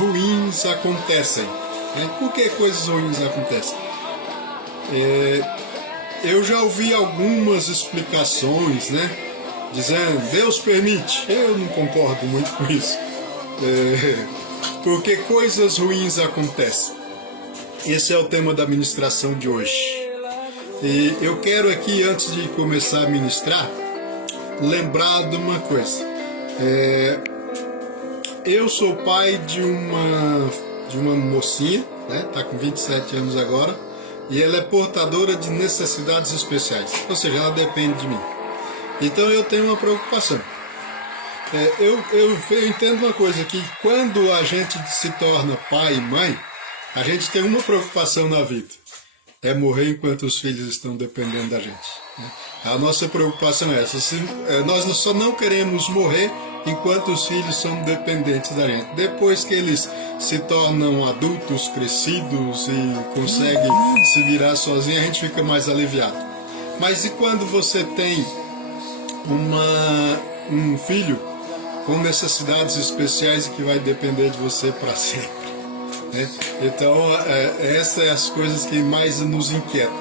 ruins acontecem? Por que coisas ruins acontecem? Eu já ouvi algumas explicações, né? Dizendo, Deus permite. Eu não concordo muito com isso. Porque coisas ruins acontecem. Esse é o tema da ministração de hoje. E eu quero aqui, antes de começar a ministrar, lembrar de uma coisa. Eu sou pai de uma mocinha, né? Tá com 27 anos agora, e ela é portadora de necessidades especiais, ou seja, ela depende de mim. Então eu tenho uma preocupação. Eu entendo uma coisa, que quando a gente se torna pai e mãe, a gente tem uma preocupação na vida: é morrer enquanto os filhos estão dependendo da gente. A nossa preocupação é essa. Nós só não queremos morrer enquanto os filhos são dependentes da gente. Depois que eles se tornam adultos, crescidos e conseguem se virar sozinhos, a gente fica mais aliviado. Mas e quando você tem um filho com necessidades especiais e que vai depender de você para sempre? Então, essas são as coisas que mais nos inquietam.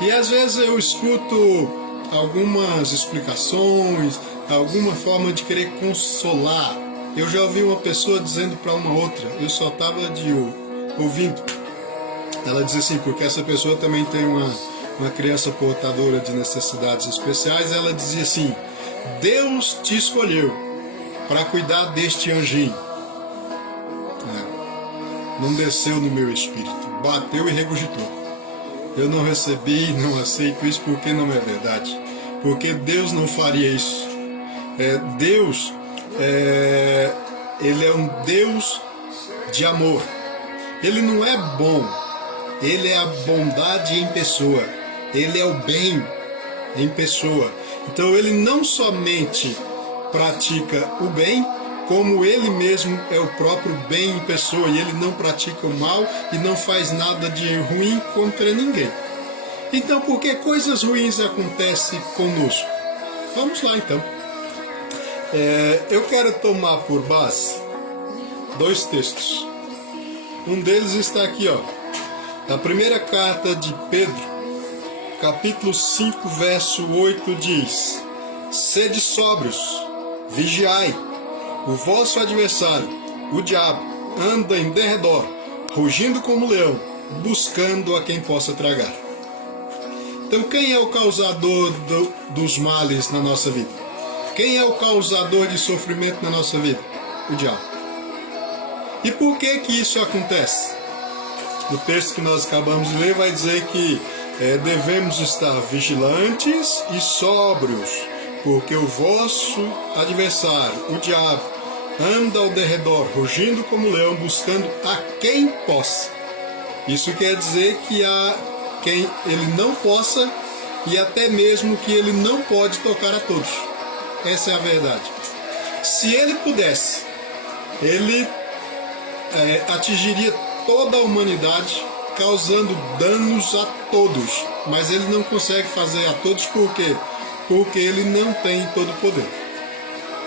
E às vezes eu escuto algumas explicações, alguma forma de querer consolar. Eu já ouvi uma pessoa dizendo para uma outra, eu só estava ouvindo. Ela diz assim, porque essa pessoa também tem uma criança portadora de necessidades especiais. Ela dizia assim: Deus te escolheu para cuidar deste anjinho. Não desceu no meu espírito, bateu e regurgitou. Eu não recebi, não aceito isso, porque não é verdade. Porque Deus não faria isso. Deus, Ele é um Deus de amor. Ele não é bom, Ele é a bondade em pessoa. Ele é o bem em pessoa. Então Ele não somente pratica o bem, como Ele mesmo é o próprio bem em pessoa, e Ele não pratica o mal e não faz nada de ruim contra ninguém. Então, por que coisas ruins acontecem conosco? Vamos lá então. Eu quero tomar por base 2 textos. Um deles está aqui, na primeira carta de Pedro, capítulo 5, verso 8, diz: Sede sóbrios, vigiai. O vosso adversário, o diabo, anda em derredor, rugindo como leão, buscando a quem possa tragar. Então, quem é o causador dos males na nossa vida? Quem é o causador de sofrimento na nossa vida? O diabo. E por que isso acontece? O texto que nós acabamos de ler vai dizer que devemos estar vigilantes e sóbrios, porque o vosso adversário, o diabo, anda ao derredor, rugindo como leão, buscando a quem possa. Isso quer dizer que há quem ele não possa, e até mesmo que ele não pode tocar a todos. Essa é a verdade. Se ele pudesse, ele atingiria toda a humanidade, causando danos a todos. Mas ele não consegue fazer a todos, por quê? Porque ele não tem todo o poder.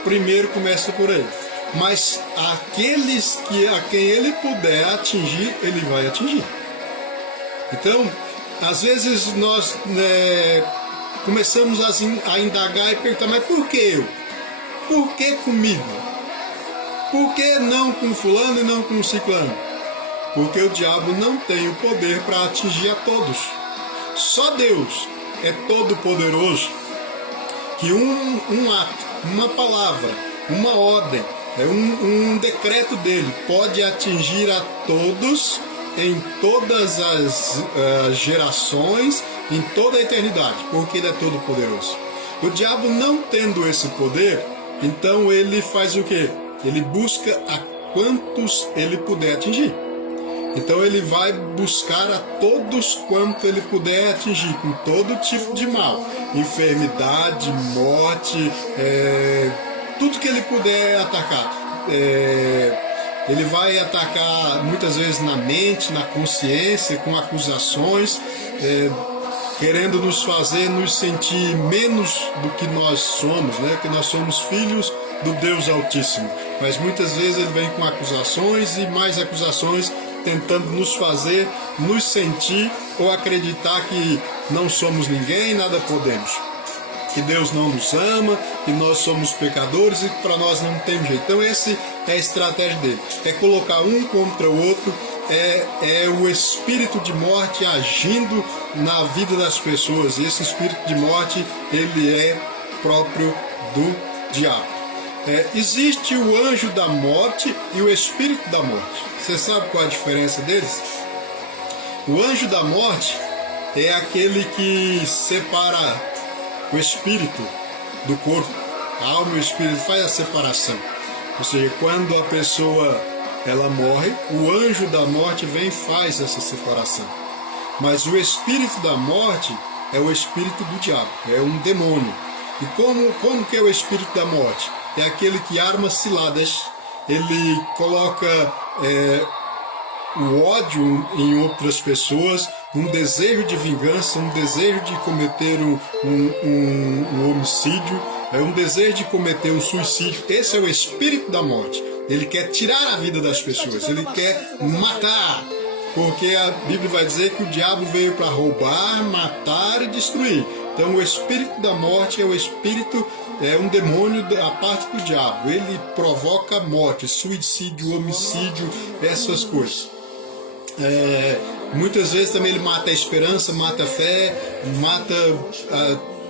Primeiro começa por aí. Mas aqueles a quem ele puder atingir, ele vai atingir. Então, às vezes nós começamos a indagar e perguntar: mas por que eu? Por que comigo? Por que não com fulano e não com ciclano? Porque o diabo não tem o poder para atingir a todos. Só Deus é todo poderoso, que um ato, uma palavra, uma ordem, um decreto dele pode atingir a todos em todas as gerações, em toda a eternidade, porque ele é todo poderoso. O diabo não tendo esse poder, então ele faz o quê? Ele busca a quantos ele puder atingir. Então ele vai buscar a todos quanto ele puder atingir, com todo tipo de mal, enfermidade, morte, tudo que ele puder atacar. Ele vai atacar muitas vezes na mente, na consciência, com acusações, querendo nos fazer nos sentir menos do que nós somos, né? Que nós somos filhos do Deus Altíssimo. mas muitas vezes ele vem com acusações e mais acusações, tentando nos fazer nos sentir ou acreditar que não somos ninguém, nada podemos, que Deus não nos ama, que nós somos pecadores e que para nós não tem jeito. Então essa é a estratégia dele, é colocar um contra o outro, é o espírito de morte agindo na vida das pessoas. E esse espírito de morte, ele é próprio do diabo. Existe o anjo da morte e o espírito da morte. Você sabe qual é a diferença deles? O anjo da morte é aquele que separa o espírito do corpo, a alma e o espírito, faz a separação. Ou seja, quando a pessoa ela morre, o anjo da morte vem e faz essa separação. Mas o espírito da morte é o espírito do diabo, é um demônio. E como que é o espírito da morte? É aquele que arma ciladas, ele coloca o ódio em outras pessoas, um desejo de vingança, um desejo de cometer um homicídio, um desejo de cometer um suicídio. Esse é o espírito da morte. Ele quer tirar a vida das pessoas, ele quer matar, porque a Bíblia vai dizer que o diabo veio para roubar, matar e destruir. Então o espírito da morte é o espírito, é um demônio da parte do diabo. Ele provoca morte, suicídio, homicídio, essas coisas. Muitas vezes também ele mata a esperança, mata a fé, mata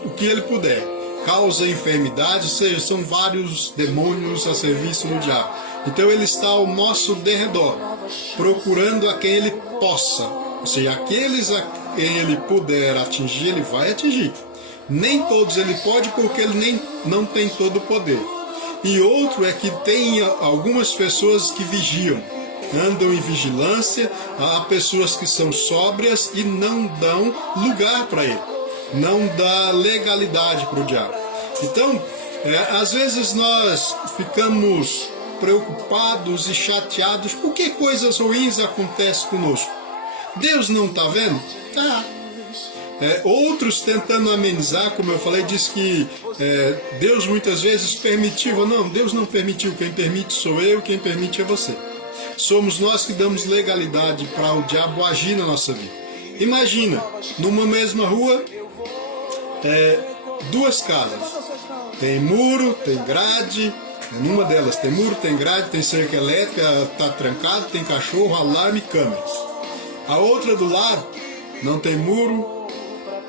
o que ele puder, causa enfermidade, ou seja, são vários demônios a serviço do diabo. Então ele está ao nosso derredor, procurando a quem ele possa, ou seja, aqueles a quem ele puder atingir, ele vai atingir. Nem todos ele pode, porque ele não tem todo o poder. E outro é que tem algumas pessoas que vigiam, andam em vigilância, há pessoas que são sóbrias e não dão lugar para ele, não dá legalidade para o diabo. Então, às vezes nós ficamos preocupados e chateados porque coisas ruins acontecem conosco. Deus não está vendo? Tá. Outros tentando amenizar, como eu falei, diz que Deus muitas vezes permitiu. Não, Deus não permitiu, quem permite sou eu, quem permite é você. Somos nós que damos legalidade para o diabo agir na nossa vida. Imagina, numa mesma rua, duas casas. Tem muro, tem grade. Numa delas tem muro, tem grade, tem cerca elétrica, está trancado, tem cachorro, alarme e câmeras. A outra do lado não tem muro,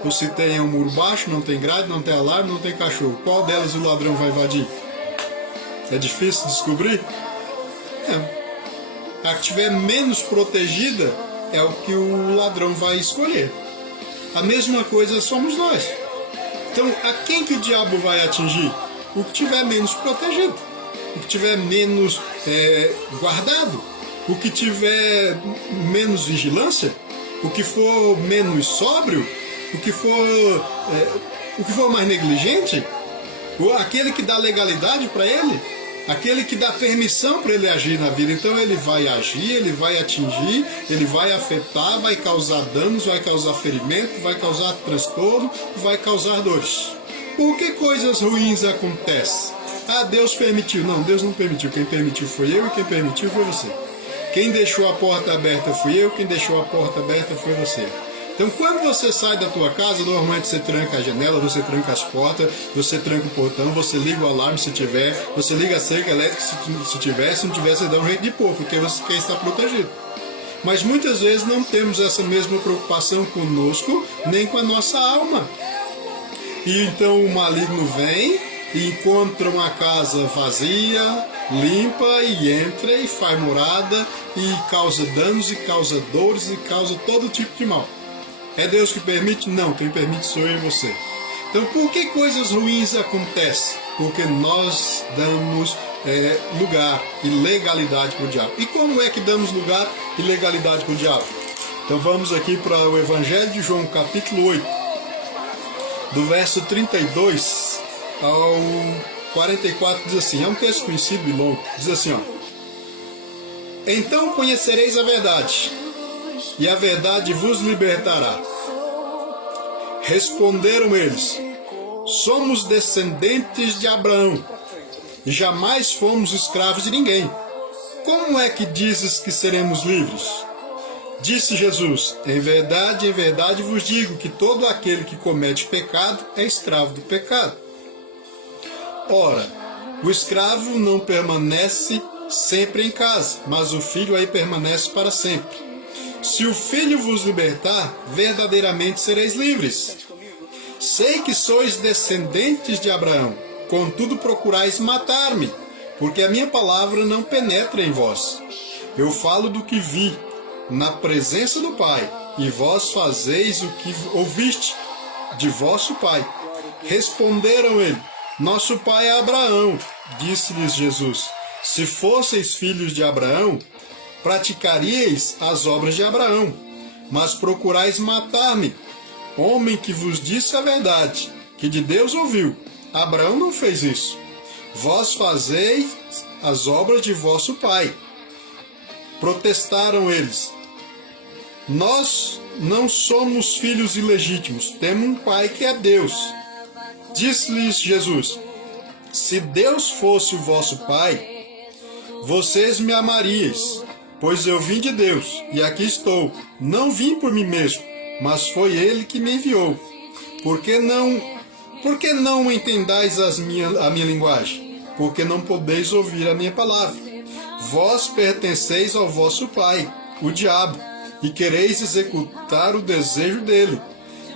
ou se tem um muro baixo, não tem grade, não tem alarme, não tem cachorro. Qual delas o ladrão vai invadir? É difícil descobrir? A que tiver menos protegida é o que o ladrão vai escolher. A mesma coisa somos nós. Então, a quem que o diabo vai atingir? O que tiver menos protegido, o que tiver menos guardado, o que tiver menos vigilância, o que for menos sóbrio, o que for mais negligente, aquele que dá legalidade para ele, aquele que dá permissão para ele agir na vida. Então ele vai agir, ele vai atingir, ele vai afetar, vai causar danos, vai causar ferimento, vai causar transtorno, vai causar dores. Por que coisas ruins acontecem? Deus permitiu. Não, Deus não permitiu. Quem permitiu foi eu e quem permitiu foi você. Quem deixou a porta aberta fui eu, quem deixou a porta aberta foi você. Então, quando você sai da tua casa, normalmente você tranca a janela, você tranca as portas, você tranca o portão, você liga o alarme se tiver, você liga a cerca elétrica se tiver, se não tiver, você dá um jeito de pôr, porque você quer estar protegido. Mas muitas vezes não temos essa mesma preocupação conosco, nem com a nossa alma. E então o maligno vem e encontra uma casa vazia, limpa, e entra e faz morada e causa danos e causa dores e causa todo tipo de mal. É Deus que permite? Não, quem permite sou eu e você. Então por que coisas ruins acontecem? Porque nós damos lugar e legalidade para o diabo. E como é que damos lugar e legalidade para o diabo? Então vamos aqui para o Evangelho de João, capítulo 8. Do verso 32 ao 44 diz assim, é um texto conhecido e longo, diz assim, então conhecereis a verdade, e a verdade vos libertará. Responderam eles, somos descendentes de Abraão, e jamais fomos escravos de ninguém. Como é que dizes que seremos livres? Disse Jesus: em verdade vos digo que todo aquele que comete pecado é escravo do pecado. Ora, o escravo não permanece sempre em casa, mas o filho aí permanece para sempre. Se o filho vos libertar, verdadeiramente sereis livres. Sei que sois descendentes de Abraão, contudo procurais matar-me, porque a minha palavra não penetra em vós. Eu falo do que vi na presença do Pai, e vós fazeis o que ouviste de vosso pai. Responderam ele: nosso pai é Abraão. Disse-lhes Jesus: se fosseis filhos de Abraão, praticaríeis as obras de Abraão, mas procurais matar-me, homem que vos disse a verdade, que de Deus ouviu. Abraão não fez isso. Vós fazeis as obras de vosso pai. Protestaram eles: nós não somos filhos ilegítimos, temos um pai que é Deus. Disse-lhes Jesus: se Deus fosse o vosso pai, vocês me amaríeis, pois eu vim de Deus, e aqui estou. Não vim por mim mesmo, mas foi Ele que me enviou. Por que não entendais a minha linguagem? Porque não podeis ouvir a minha palavra. Vós pertenceis ao vosso pai, o diabo, e quereis executar o desejo dele.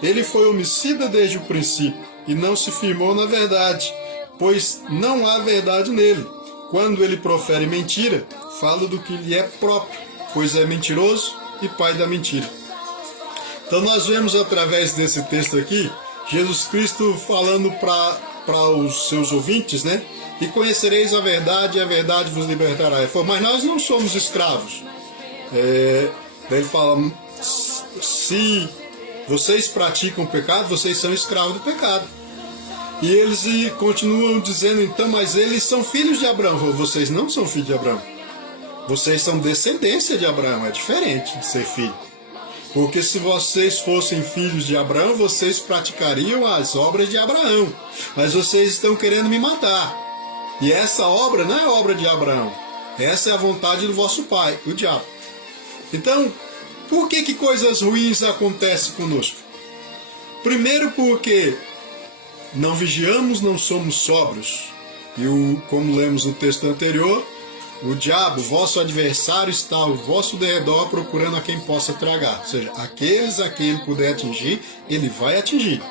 Ele foi homicida desde o princípio, e não se firmou na verdade, pois não há verdade nele. Quando ele profere mentira, fala do que lhe é próprio, pois é mentiroso e pai da mentira. Então nós vemos através desse texto aqui, Jesus Cristo falando para os seus ouvintes, né? E conhecereis a verdade, e a verdade vos libertará. Ele falou: mas nós não somos escravos. Daí ele fala: se vocês praticam o pecado, vocês são escravos do pecado. E eles continuam dizendo: então, mas eles são filhos de Abraão. Vocês não são filhos de Abraão. Vocês são descendência de Abraão. É diferente de ser filho. Porque se vocês fossem filhos de Abraão, vocês praticariam as obras de Abraão. Mas vocês estão querendo me matar. E essa obra não é obra de Abraão. Essa é a vontade do vosso pai, o diabo. Então, por que coisas ruins acontecem conosco? Primeiro porque não vigiamos, não somos sóbrios. E como lemos no texto anterior, o diabo, vosso adversário, está ao vosso derredor procurando a quem possa tragar. Ou seja, aqueles a quem ele puder atingir, ele vai atingir.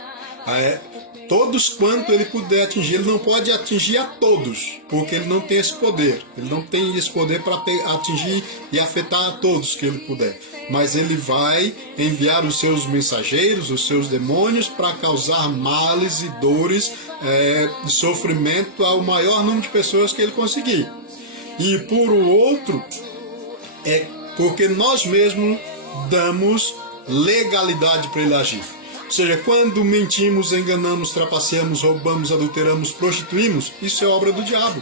Todos quanto ele puder atingir, ele não pode atingir a todos, porque ele não tem esse poder. Ele não tem esse poder para atingir e afetar a todos que ele puder. Mas ele vai enviar os seus mensageiros, os seus demônios, para causar males e dores, e sofrimento ao maior número de pessoas que ele conseguir. E por outro, é porque nós mesmos damos legalidade para ele agir. Ou seja, quando mentimos, enganamos, trapaceamos, roubamos, adulteramos, prostituímos, isso é obra do diabo.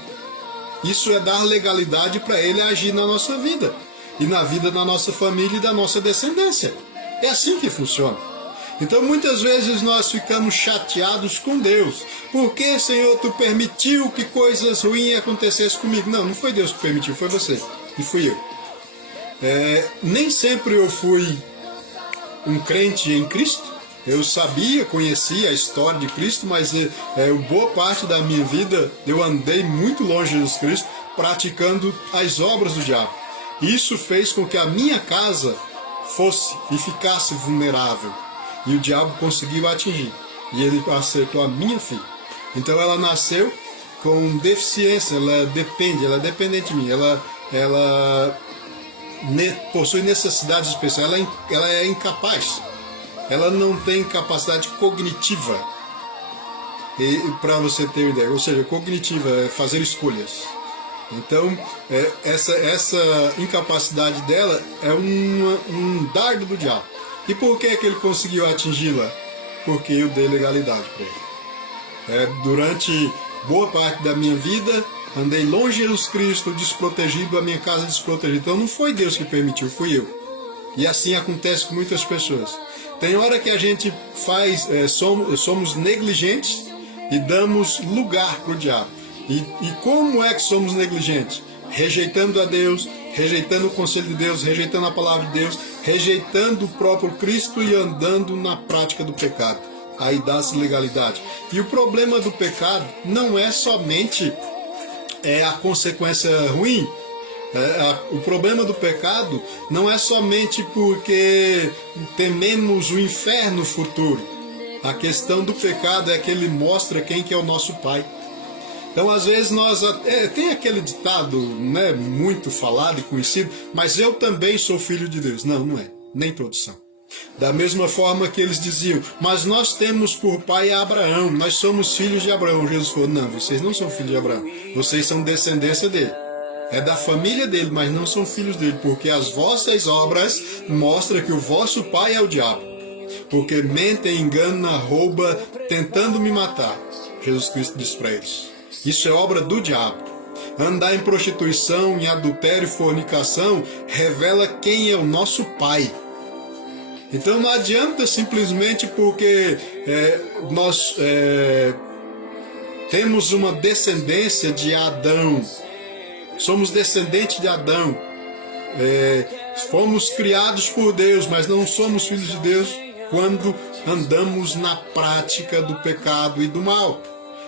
Isso é dar legalidade para ele agir na nossa vida. E na vida da nossa família e da nossa descendência. É assim que funciona. Então muitas vezes nós ficamos chateados com Deus. Por que, Senhor, tu permitiu que coisas ruins acontecessem comigo? Não, não foi Deus que permitiu, foi você. E fui eu. Nem sempre eu fui um crente em Cristo. Eu sabia, conhecia a história de Cristo, mas boa parte da minha vida eu andei muito longe de Jesus Cristo, praticando as obras do diabo. Isso fez com que a minha casa fosse e ficasse vulnerável. E o diabo conseguiu atingir. E ele acertou a minha filha. Então ela nasceu com deficiência, ela é dependente de mim. Ela possui necessidades especiais, ela é incapaz. Ela não tem capacidade cognitiva. Para você ter uma ideia, ou seja, cognitiva é fazer escolhas. Então, essa incapacidade dela é um dardo do diabo. E por que ele conseguiu atingi-la? Porque eu dei legalidade para ele. Durante boa parte da minha vida, andei longe de Jesus Cristo, desprotegido, a minha casa desprotegida. Então não foi Deus que permitiu, fui eu. E assim acontece com muitas pessoas. Tem hora que a gente somos negligentes e damos lugar para o diabo. E como é que somos negligentes? Rejeitando a Deus, rejeitando o conselho de Deus, rejeitando a palavra de Deus, rejeitando o próprio Cristo e andando na prática do pecado. Aí dá-se legalidade. E o problema do pecado não é somente a consequência ruim. O problema do pecado não é somente porque tememos o inferno futuro. A questão do pecado é que ele mostra quem que é o nosso Pai. Então, às vezes, tem aquele ditado, né, muito falado e conhecido, mas eu também sou filho de Deus. Não, não é. Nem todos são. Da mesma forma que eles diziam, mas nós temos por pai Abraão, nós somos filhos de Abraão. Jesus falou, não, vocês não são filhos de Abraão, vocês são descendência dele. É da família dele, mas não são filhos dele, porque as vossas obras mostram que o vosso pai é o diabo. Porque mentem, enganam, roubam, tentando me matar. Jesus Cristo disse para eles. Isso é obra do diabo. Andar em prostituição, em adultério e fornicação revela quem é o nosso pai. Então não adianta simplesmente porque nós temos uma descendência de Adão. Somos descendentes de Adão. Fomos criados por Deus, mas não somos filhos de Deus quando andamos na prática do pecado e do mal.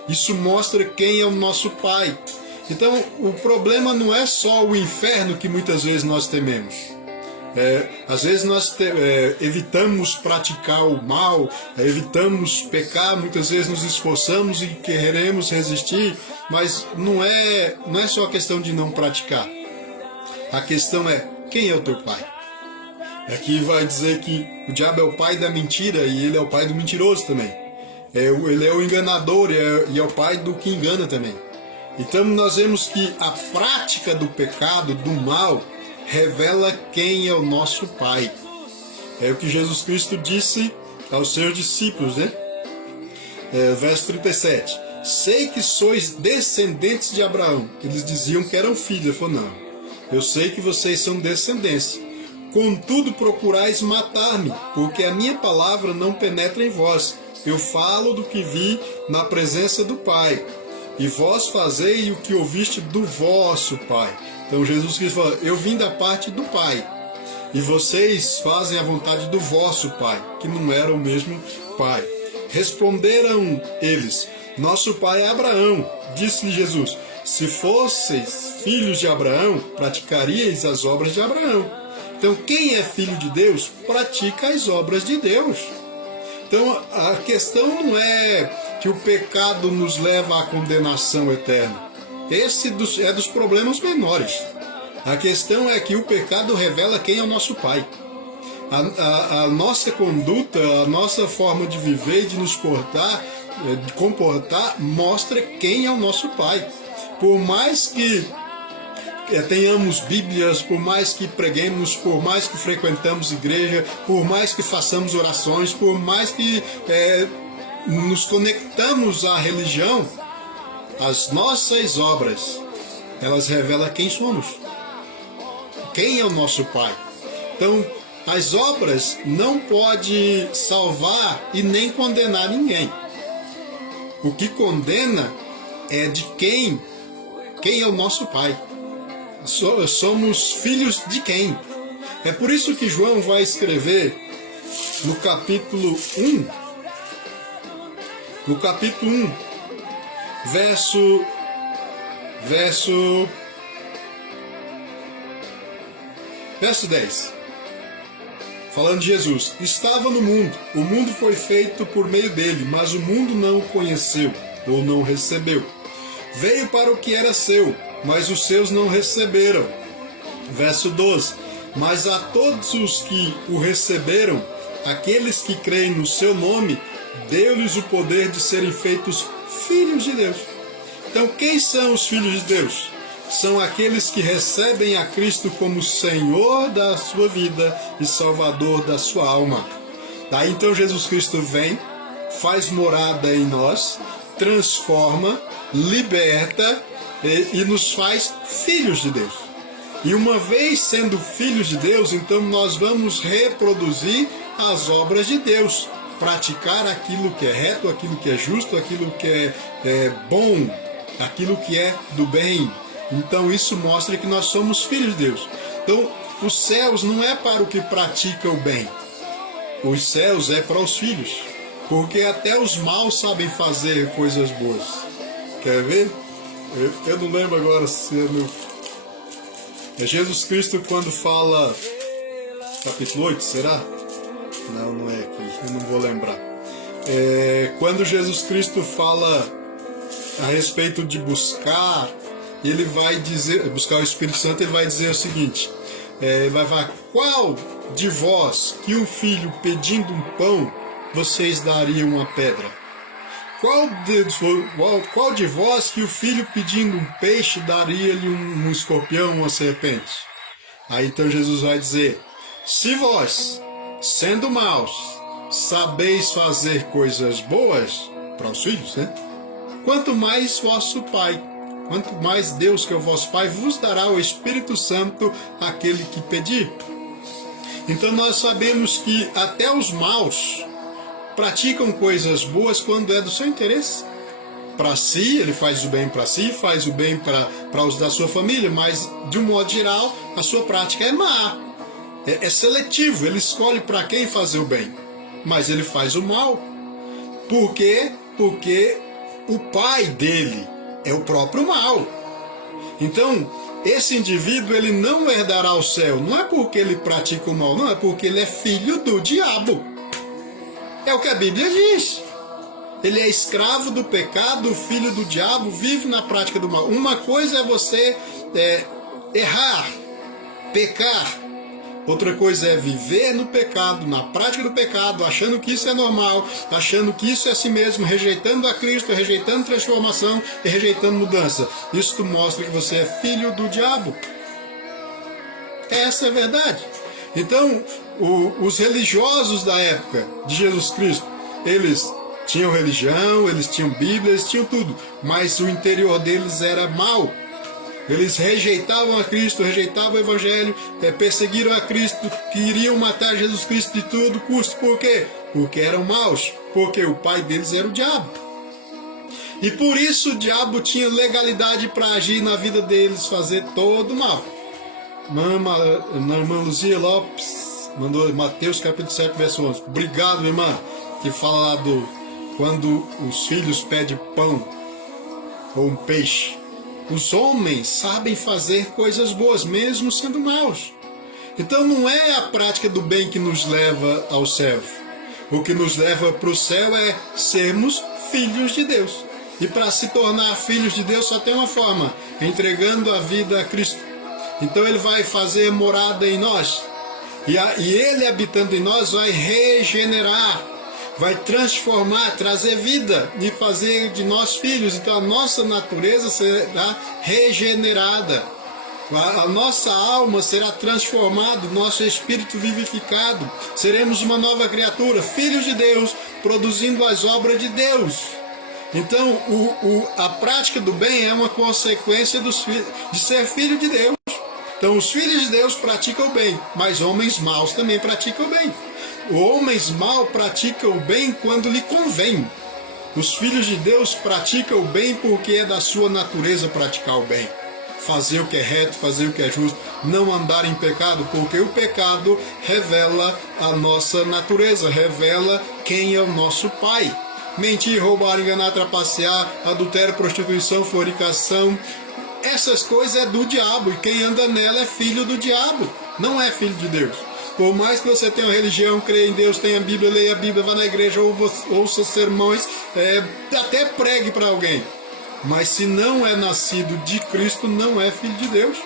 Isso mostra quem é o nosso Pai. Então, o problema não é só o inferno que muitas vezes nós tememos. Às vezes nós evitamos praticar o mal, evitamos pecar, muitas vezes nos esforçamos e queremos resistir, mas não é só a questão de não praticar. A questão é, quem é o teu pai? Aqui vai dizer que o diabo é o pai da mentira e ele é o pai do mentiroso também. Ele é o enganador e é o pai do que engana também. Então nós vemos que a prática do pecado, do mal, revela quem é o nosso Pai. É o que Jesus Cristo disse aos seus discípulos, né? Verso 37. Sei que sois descendentes de Abraão. Eles diziam que eram filhos. Ele falou, não, eu sei que vocês são descendência. Contudo procurais matar-me, porque a minha palavra não penetra em vós. Eu falo do que vi na presença do Pai. E vós fazei o que ouviste do vosso Pai. Então Jesus Cristo fala, eu vim da parte do Pai. E vocês fazem a vontade do vosso Pai, que não era o mesmo Pai. Responderam eles, nosso pai é Abraão. Disse-lhe Jesus, se fosseis filhos de Abraão, praticaríeis as obras de Abraão. Então quem é filho de Deus, pratica as obras de Deus. Então a questão não é que o pecado nos leva à condenação eterna. Esse é dos problemas menores. A questão é que o pecado revela quem é o nosso Pai. A nossa conduta, a nossa forma de viver e de nos comportar, mostra quem é o nosso Pai. Por mais que tenhamos Bíblias, por mais que preguemos, por mais que frequentamos igreja, por mais que façamos orações, por mais que nos conectamos à religião, as nossas obras, elas revelam quem somos, quem é o nosso Pai. Então, as obras não podem salvar e nem condenar ninguém. O que condena é de quem é o nosso Pai. Somos filhos de quem? É por isso que João vai escrever no capítulo 1, verso 10. Falando de Jesus, estava no mundo, o mundo foi feito por meio dele, mas o mundo não o conheceu, ou não recebeu. Veio para o que era seu, mas os seus não receberam. Verso 12, mas a todos os que o receberam, aqueles que creem no seu nome, deu-lhes o poder de serem feitos filhos de Deus. Então quem são os filhos de Deus? São aqueles que recebem a Cristo como Senhor da sua vida e Salvador da sua alma. Daí então Jesus Cristo vem, faz morada em nós, transforma, liberta e nos faz filhos de Deus. E uma vez sendo filhos de Deus, então nós vamos reproduzir as obras de Deus, praticar aquilo que é reto, aquilo que é justo, aquilo que é bom. aquilo que é do bem. Então isso mostra que nós somos filhos de Deus. Então os céus não é para o que pratica o bem. Os céus é para os filhos. Porque até os maus sabem fazer coisas boas. Quer ver? Eu não lembro agora se é Jesus Cristo quando fala, capítulo 8, será? Não é aqui, eu não vou lembrar. Quando Jesus Cristo fala a respeito de buscar, ele vai dizer, buscar o Espírito Santo, ele vai dizer o seguinte, vai falar, qual de vós que um filho pedindo um pão, vocês dariam uma pedra? Qual de vós que o filho pedindo um peixe daria-lhe um escorpião, uma serpente? Aí então Jesus vai dizer, se vós, sendo maus, sabeis fazer coisas boas para os filhos, né? Quanto mais vosso Pai, quanto mais Deus que é o vosso Pai, vos dará o Espírito Santo àquele que pedir. Então nós sabemos que até os maus praticam coisas boas quando é do seu interesse. Para si, ele faz o bem para si, faz o bem para os da sua família, mas de um modo geral, a sua prática é má. É seletivo, ele escolhe para quem fazer o bem, mas ele faz o mal. Por quê? Porque o pai dele é o próprio mal. Então, esse indivíduo ele não herdará o céu, não é porque ele pratica o mal, não, é porque ele é filho do diabo. É o que a Bíblia diz. Ele é escravo do pecado, filho do diabo, vive na prática do mal. Uma coisa é você errar, pecar. Outra coisa é viver no pecado, na prática do pecado, achando que isso é normal, achando que isso é assim mesmo, rejeitando a Cristo, rejeitando transformação e rejeitando mudança. Isso mostra que você é filho do diabo. Essa é a verdade. Então, os religiosos da época de Jesus Cristo, eles tinham religião, eles tinham Bíblia, eles tinham tudo, mas o interior deles era mau. Eles rejeitavam a Cristo, rejeitavam o Evangelho, perseguiram a Cristo, queriam matar Jesus Cristo de todo custo. Por quê? Porque eram maus, porque o pai deles era o diabo. E por isso o diabo tinha legalidade para agir na vida deles, fazer todo o mal. Minha irmã Luzia Lopes mandou Mateus capítulo 7, verso 11. Obrigado, minha irmã, que fala quando os filhos pedem pão ou um peixe. Os homens sabem fazer coisas boas, mesmo sendo maus. Então não é a prática do bem que nos leva ao céu. O que nos leva para o céu é sermos filhos de Deus. E para se tornar filhos de Deus só tem uma forma, entregando a vida a Cristo. Então ele vai fazer morada em nós. E ele habitando em nós vai regenerar, vai transformar, trazer vida e fazer de nós filhos. Então a nossa natureza será regenerada. A nossa alma será transformada, nosso espírito vivificado. Seremos uma nova criatura, filhos de Deus, produzindo as obras de Deus. Então a prática do bem é uma consequência de ser filho de Deus. Então os filhos de Deus praticam o bem, mas homens maus também praticam o bem. Homens maus praticam o bem quando lhe convém. Os filhos de Deus praticam o bem porque é da sua natureza praticar o bem. Fazer o que é reto, fazer o que é justo, não andar em pecado, porque o pecado revela a nossa natureza, revela quem é o nosso Pai. Mentir, roubar, enganar, trapacear, adultério, prostituição, fornicação, essas coisas é do diabo, e quem anda nela é filho do diabo, não é filho de Deus. Por mais que você tenha uma religião, creia em Deus, tenha a Bíblia, leia a Bíblia, vá na igreja, ouça sermões, até pregue para alguém. Mas se não é nascido de Cristo, não é filho de Deus.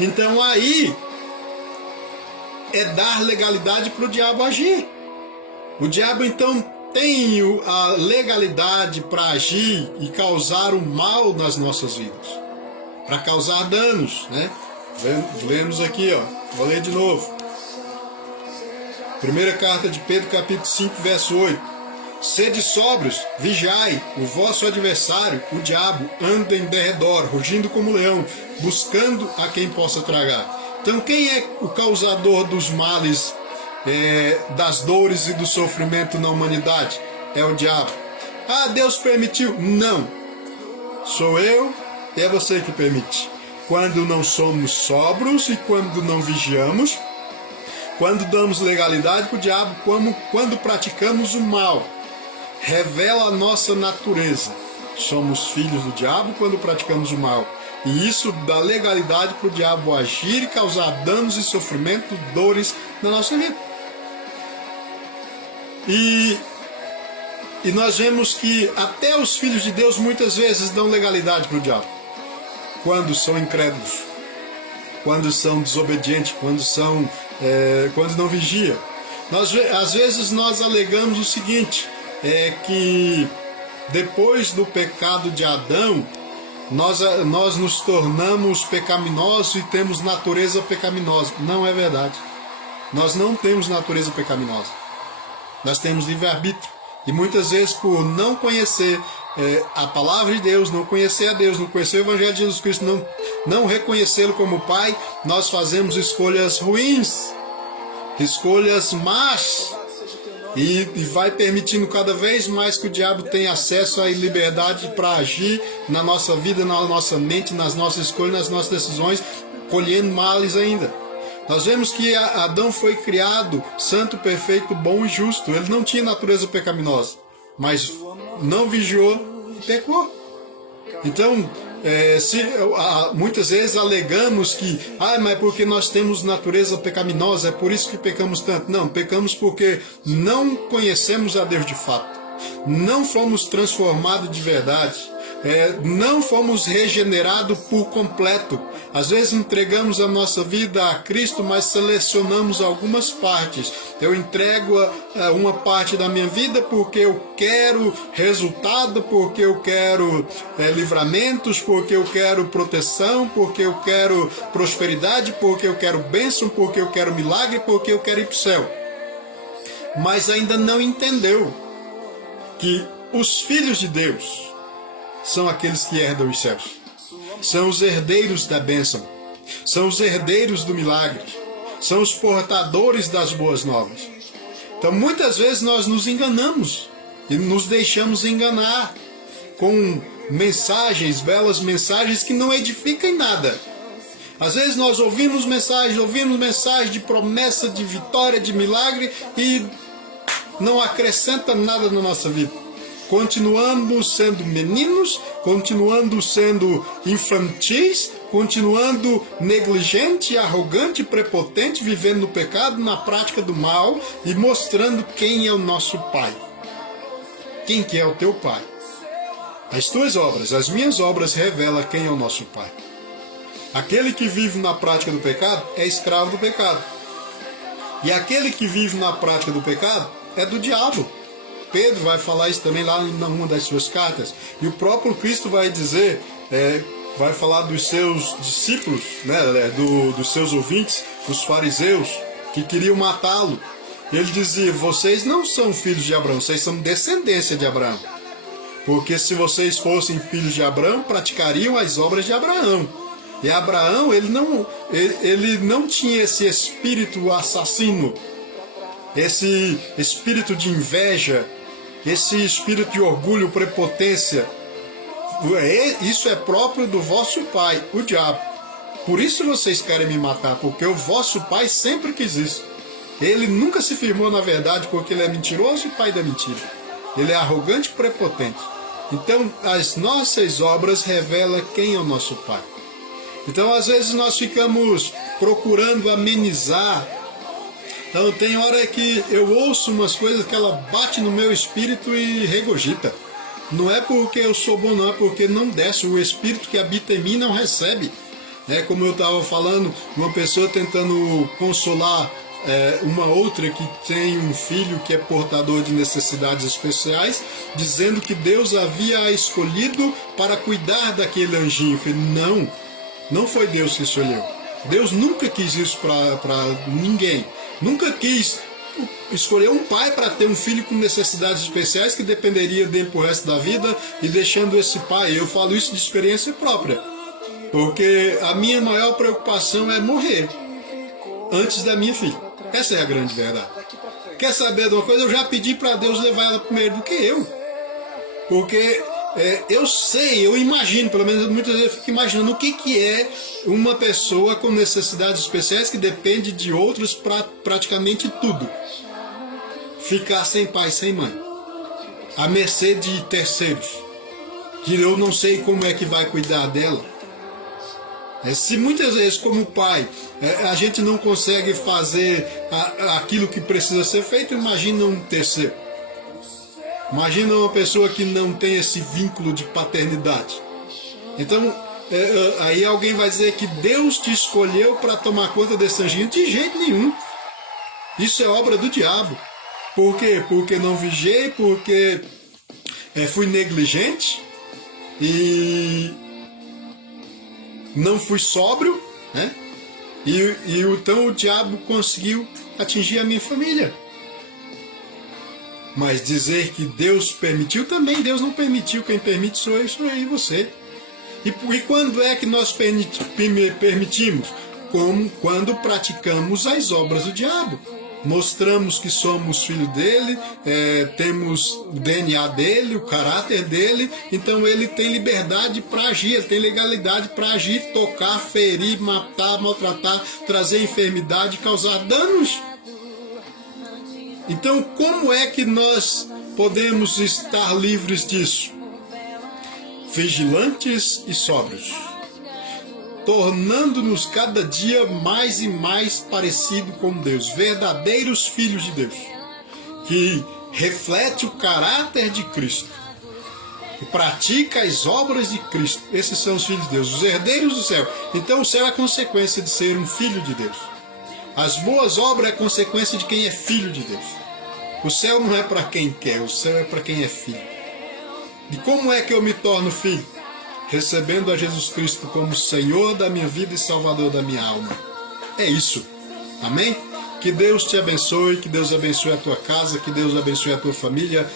Então aí é dar legalidade para o diabo agir. O diabo então tem a legalidade para agir e causar o mal nas nossas vidas, para causar danos, né? Lemos aqui, vou ler de novo. Primeira carta de Pedro, capítulo 5, verso 8. Sede sóbrios, vigiai, o vosso adversário, o diabo, anda em derredor, rugindo como leão, buscando a quem possa tragar. Então quem é o causador dos males, das dores e do sofrimento na humanidade? É o diabo. Ah, Deus permitiu? Não. Sou eu e é você que permite. Quando não somos sóbrios e quando não vigiamos, quando damos legalidade para o diabo, quando praticamos o mal, revela a nossa natureza. Somos filhos do diabo quando praticamos o mal. E isso dá legalidade para o diabo agir e causar danos e sofrimento, dores na nossa vida. E nós vemos que até os filhos de Deus muitas vezes dão legalidade para o diabo. Quando são incrédulos, quando são desobedientes, quando não vigiam. Às vezes nós alegamos o seguinte, que depois do pecado de Adão, nós nos tornamos pecaminosos e temos natureza pecaminosa. Não é verdade. Nós não temos natureza pecaminosa. Nós temos livre-arbítrio. E muitas vezes por não conhecer a palavra de Deus, não conhecer a Deus, não conhecer o Evangelho de Jesus Cristo, não reconhecê-lo como Pai, nós fazemos escolhas ruins, escolhas más, e vai permitindo cada vez mais que o diabo tenha acesso à liberdade para agir na nossa vida, na nossa mente, nas nossas escolhas, nas nossas decisões, colhendo males ainda. Nós vemos que Adão foi criado santo, perfeito, bom e justo. Ele não tinha natureza pecaminosa, mas não vigiou e pecou. Então, muitas vezes alegamos que mas porque nós temos natureza pecaminosa, é por isso que pecamos tanto. Não, pecamos porque não conhecemos a Deus de fato. Não fomos transformados de verdade. Não fomos regenerados por completo. Às vezes entregamos a nossa vida a Cristo, mas selecionamos algumas partes. Eu entrego uma parte da minha vida porque eu quero resultado, porque eu quero livramentos, porque eu quero proteção, porque eu quero prosperidade, porque eu quero bênção, porque eu quero milagre, porque eu quero ir para o céu. Mas ainda não entendeu que os filhos de Deus são aqueles que herdam os céus. São os herdeiros da bênção. São os herdeiros do milagre. São os portadores das boas novas. Então muitas vezes nós nos enganamos e nos deixamos enganar com mensagens, belas mensagens que não edificam em nada. Às vezes nós ouvimos mensagens de promessa, de vitória, de milagre e não acrescenta nada na nossa vida. Continuamos sendo meninos, continuando sendo infantis, continuando negligente, arrogante, prepotente, vivendo no pecado, na prática do mal e mostrando quem é o nosso Pai. Quem que é o teu Pai? As tuas obras, as minhas obras revelam quem é o nosso Pai. Aquele que vive na prática do pecado é escravo do pecado. E aquele que vive na prática do pecado é do diabo. Pedro vai falar isso também lá em uma das suas cartas. E o próprio Cristo vai dizer, vai falar dos seus discípulos, dos seus ouvintes, os fariseus, que queriam matá-lo. Ele dizia, vocês não são filhos de Abraão, vocês são descendência de Abraão. Porque se vocês fossem filhos de Abraão, praticariam as obras de Abraão. E Abraão, ele não tinha esse espírito assassino, esse espírito de inveja, esse espírito de orgulho, prepotência. Isso é próprio do vosso pai, o diabo. Por isso vocês querem me matar, porque o vosso pai sempre quis isso. Ele nunca se firmou na verdade, porque ele é mentiroso e pai da mentira. Ele é arrogante e prepotente. Então, as nossas obras revelam quem é o nosso pai. Então, às vezes nós ficamos procurando amenizar. Então tem hora que eu ouço umas coisas que ela bate no meu espírito e regurgita. Não é porque eu sou bom, não, é porque não desce. O espírito que habita em mim não recebe. Como eu estava falando, uma pessoa tentando consolar uma outra que tem um filho que é portador de necessidades especiais, dizendo que Deus havia escolhido para cuidar daquele anjinho. Eu falei, não foi Deus que escolheu. Deus nunca quis isso para ninguém. Nunca quis escolher um pai para ter um filho com necessidades especiais que dependeria dele pro resto da vida e deixando esse pai. Eu falo isso de experiência própria. Porque a minha maior preocupação é morrer antes da minha filha. Essa é a grande verdade. Quer saber de uma coisa? Eu já pedi para Deus levar ela primeiro do que eu. Porque eu sei, eu imagino, pelo menos muitas vezes eu fico imaginando o que é uma pessoa com necessidades especiais que depende de outros para praticamente tudo. Ficar sem pai, sem mãe, à mercê de terceiros, que eu não sei como é que vai cuidar dela. Se muitas vezes, como pai, a gente não consegue fazer aquilo que precisa ser feito, imagina um terceiro. Imagina uma pessoa que não tem esse vínculo de paternidade. Então, aí alguém vai dizer que Deus te escolheu para tomar conta desse anjinho. De jeito nenhum. Isso é obra do diabo. Por quê? Porque não vigiei, porque fui negligente e não fui sóbrio, né? E então o diabo conseguiu atingir a minha família. Mas dizer que Deus permitiu, também Deus não permitiu. Quem permite sou eu e você. E quando é que nós permitimos? Quando praticamos as obras do diabo. Mostramos que somos filhos dele, temos o DNA dele, o caráter dele, então ele tem liberdade para agir, ele tem legalidade para agir, tocar, ferir, matar, maltratar, trazer enfermidade, causar danos. Então, como é que nós podemos estar livres disso? Vigilantes e sóbrios, tornando-nos cada dia mais e mais parecidos com Deus, verdadeiros filhos de Deus, que reflete o caráter de Cristo, que pratica as obras de Cristo. Esses são os filhos de Deus, os herdeiros do céu. Então o céu é a consequência de ser um filho de Deus. As boas obras é a consequência de quem é filho de Deus. O céu não é para quem quer, o céu é para quem é filho. E como é que eu me torno filho? Recebendo a Jesus Cristo como Senhor da minha vida e Salvador da minha alma. É isso. Amém? Que Deus te abençoe, que Deus abençoe a tua casa, que Deus abençoe a tua família.